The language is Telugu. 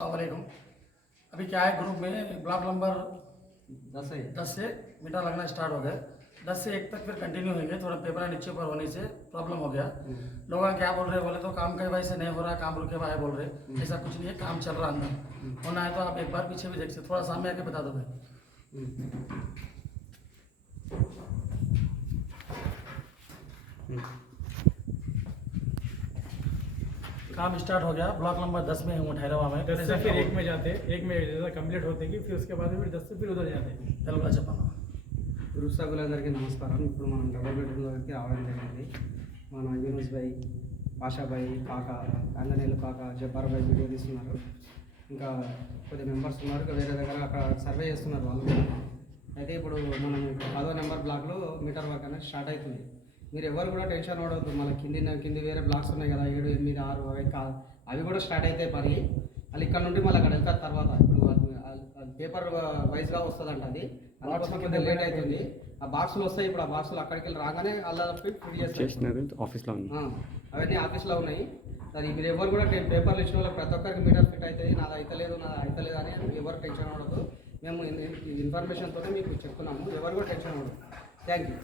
वालेकुम। अभी क्या है, ग्रुप में ब्लॉक नंबर 10 से मीटर लगना स्टार्ट हो गया। 10 से 1 तक फिर कंटिन्यू होंगे। थोड़ा पेपर नीचे ऊपर होने से प्रॉब्लम हो गया। लोग क्या बोल रहे, बोले तो काम कई वजह से नहीं हो रहा, काम रुके हुआ है बोल रहे। ऐसा कुछ नहीं है, काम चल रहा अंदर। होना है तो आप एक बार पीछे भी देख सकते, थोड़ा सामने आके बता दो भाई। काम स्टार्ट हो गया। ब्लॉक नंबर 10 में हूँ, ठहरा में 10 से फिर 1 में जाते, 1 में जैसा कंप्लीट होते कि फिर उसके बाद फिर 10 से फिर उधर जाते। తెలుగులో చెప్పాను. గురుసాగులందరికీ నమస్కారం. ఇప్పుడు మనం డబుల్ బెడ్రూమ్లోకి రావడం జరిగింది. మన యూనుస్ భాయ్, పాషా భాయ్, కాకా, ఆంజనేయులు కాకా, జబ్బార్ భాయ్ వీడియో తీస్తున్నారు. ఇంకా కొద్ది మెంబర్స్ ఉన్నారు, వేరే దగ్గర అక్కడ సర్వే చేస్తున్నారు వాళ్ళు. అయితే ఇప్పుడు మనం 10వ నెంబర్ బ్లాక్లో మీటర్ వర్క్ అనేది స్టార్ట్ అవుతుంది. మీరు ఎవరు కూడా టెన్షన్ పడవద్దు. మళ్ళీ కింది వేరే బ్లాక్స్ ఉన్నాయి కదా, 7, 8, 6 అవి కూడా స్టార్ట్ అవుతాయి పని. వాళ్ళు ఇక్కడ నుండి మళ్ళీ అక్కడ వెళ్తారు. తర్వాత ఇప్పుడు పేపర్ వైజ్గా వస్తుందంట. అది అందుకోసం కొంచెం లేట్ అవుతుంది. ఆ బాక్సులు వస్తాయి. ఇప్పుడు ఆ బాక్సులు అక్కడికి వెళ్ళి రాగానే అలా ఫిట్ చేస్తారు. ఆఫీస్లో అవన్నీ ఆఫీస్లో ఉన్నాయి. అది మీరు ఎవరు కూడా పేపర్లు ఇచ్చిన వాళ్ళకి ప్రతి ఒక్కరికి మీటర్ ఫిట్ అవుతుంది. నాది అవుతలేదు అని ఎవరు టెన్షన్ పడవద్దు. మేము ఇన్ఫర్మేషన్తోనే మీకు చెప్తున్నాము. ఎవరు కూడా టెన్షన్ పడవద్దు. Thank you.